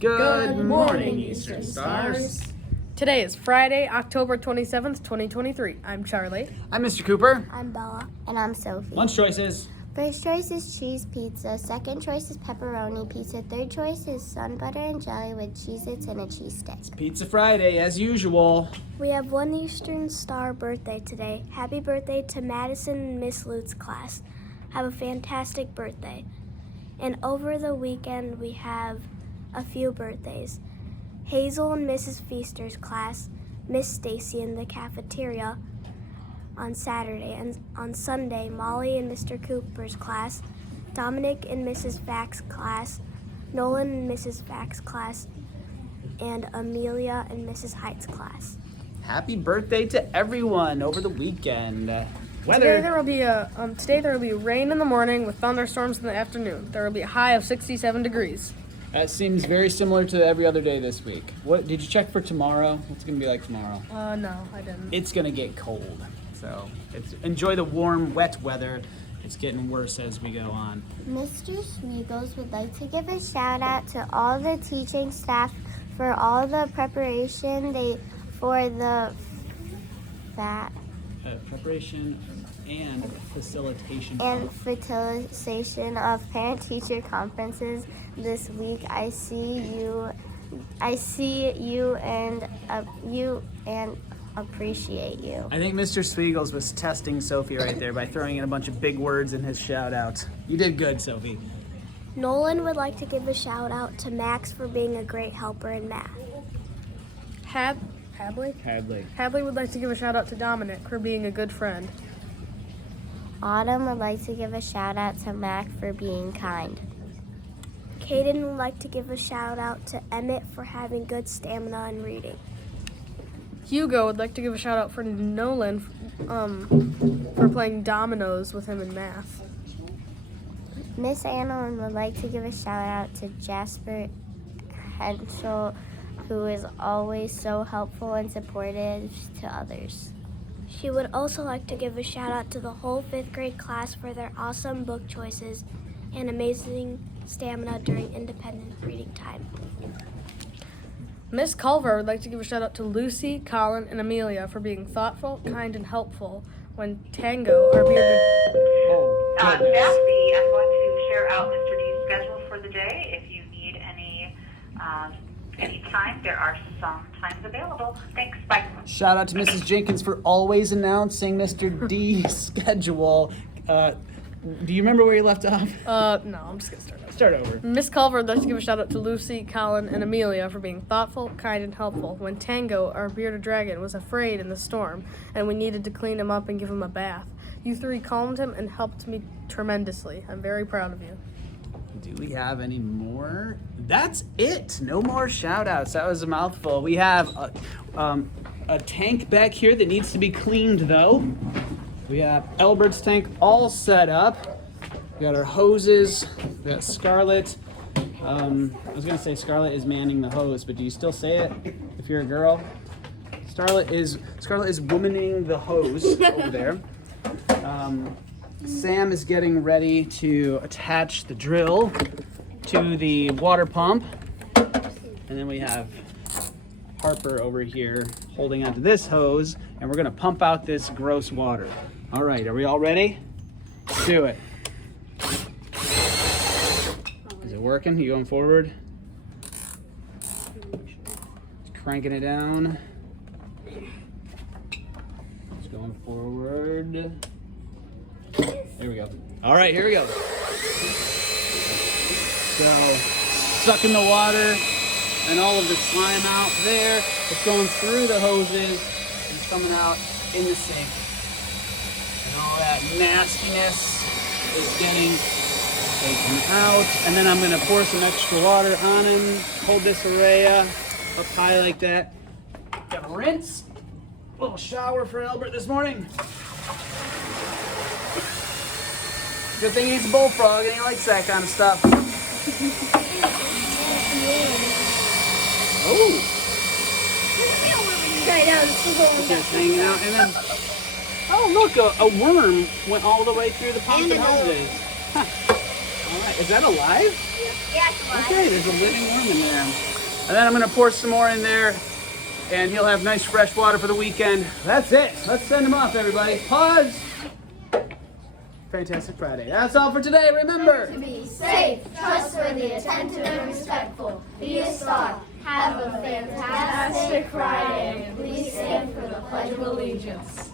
Good morning, Eastern Stars. Today is Friday, October 27th, 2023. I'm Charlie. I'm Mr. Cooper. I'm Bella. And I'm Sophie. Lunch choices. First choice is cheese pizza. Second choice is pepperoni pizza. Third choice is sun butter and jelly with Cheez-Its and a cheese stick. Pizza Friday, as usual. We have one Eastern Star birthday today. Happy birthday to Madison and Miss Lute's class. Have a fantastic birthday. And over the weekend, we have a few birthdays. Hazel and Mrs. Feaster's class, Miss Stacy in the cafeteria on Saturday, and on Sunday, Molly and Mr. Cooper's class, Dominic and Mrs. Fack's class, Nolan and Mrs. Fack's class, and Amelia and Mrs. Height's class. Happy birthday to everyone over the weekend. Today there will be rain in the morning with thunderstorms in the afternoon. There will be a high of 67 degrees. That seems very similar to every other day this week. What did you check for tomorrow? What's it gonna be like tomorrow? No, I didn't. It's gonna get cold, so enjoy the warm, wet weather. It's getting worse as we go on. Mr. Sweegles would like to give a shout out to all the teaching staff for all the preparation for the Preparation and facilitation of parent-teacher conferences this week. I see you and appreciate you. I think Mr. Sweegles was testing Sophie right there by throwing in a bunch of big words in his shout out. You did good, Sophie. Nolan would like to give a shout out to Max for being a great helper in math. Hadley would like to give a shout out to Dominic for being a good friend. Autumn would like to give a shout out to Mac for being kind. Caden would like to give a shout out to Emmett for having good stamina and reading. Hugo would like to give a shout out for Nolan for playing dominoes with him in math. Miss Anna would like to give a shout out to Jasper Henschel, who is always so helpful and supportive to others. She would also like to give a shout out to the whole 5th grade class for their awesome book choices and amazing stamina during independent reading time. Miss Culver would like to give a shout out to Lucy, Colin, and Amelia for being thoughtful, kind, and helpful when Tango, our bearded... Kathy, I'm going to share out Mr. D's schedule for the day. If you need any time, there are some times available. Thanks, bye. Shout out to Mrs. Jenkins for always announcing Mr. D's schedule. Do you remember where you left off? No, I'm just gonna Start over. Miss Culver would like to give a shout out to Lucy, Colin, and Amelia for being thoughtful, kind, and helpful when Tango, our bearded dragon, was afraid in the storm and we needed to clean him up and give him a bath. You 3 calmed him and helped me tremendously. I'm very proud of you. Do we have any more? That's it. No more shout outs. That was a mouthful. We have a tank back here that needs to be cleaned though. We have Albert's tank all set up. We got our hoses. We got Scarlett. I was gonna say Scarlett is manning the hose, but do you still say it if you're a girl? Scarlett is womaning the hose over there. Sam is getting ready to attach the drill to the water pump. And then we have Harper over here holding onto this hose, and we're gonna pump out this gross water. All right, are we all ready? Let's do it. Is it working? You going forward? Just cranking it down. Just going forward. There we go. All right, here we go. So, sucking the water and all of the slime out there. It's going through the hoses and it's coming out in the sink. And all that nastiness is getting taken out. And then I'm gonna pour some extra water on him. Hold this araya up high like that. Got a rinse. A little shower for Albert this morning. Good thing he's a bullfrog and he likes that kind of stuff. Oh! Just hanging out, and then, oh look, a worm went all the way through the pump and hoses. Huh. All Is that alive? Yeah, it's alive. Okay, there's a living worm in there. And then I'm gonna pour some more in there, and he'll have nice fresh water for the weekend. That's it. Let's send him off, everybody. Pause. Fantastic Friday. That's all for today. Remember. Be safe, trustworthy, attentive, and respectful. Be a star. Have a fantastic Friday. Please stand for the Pledge of Allegiance.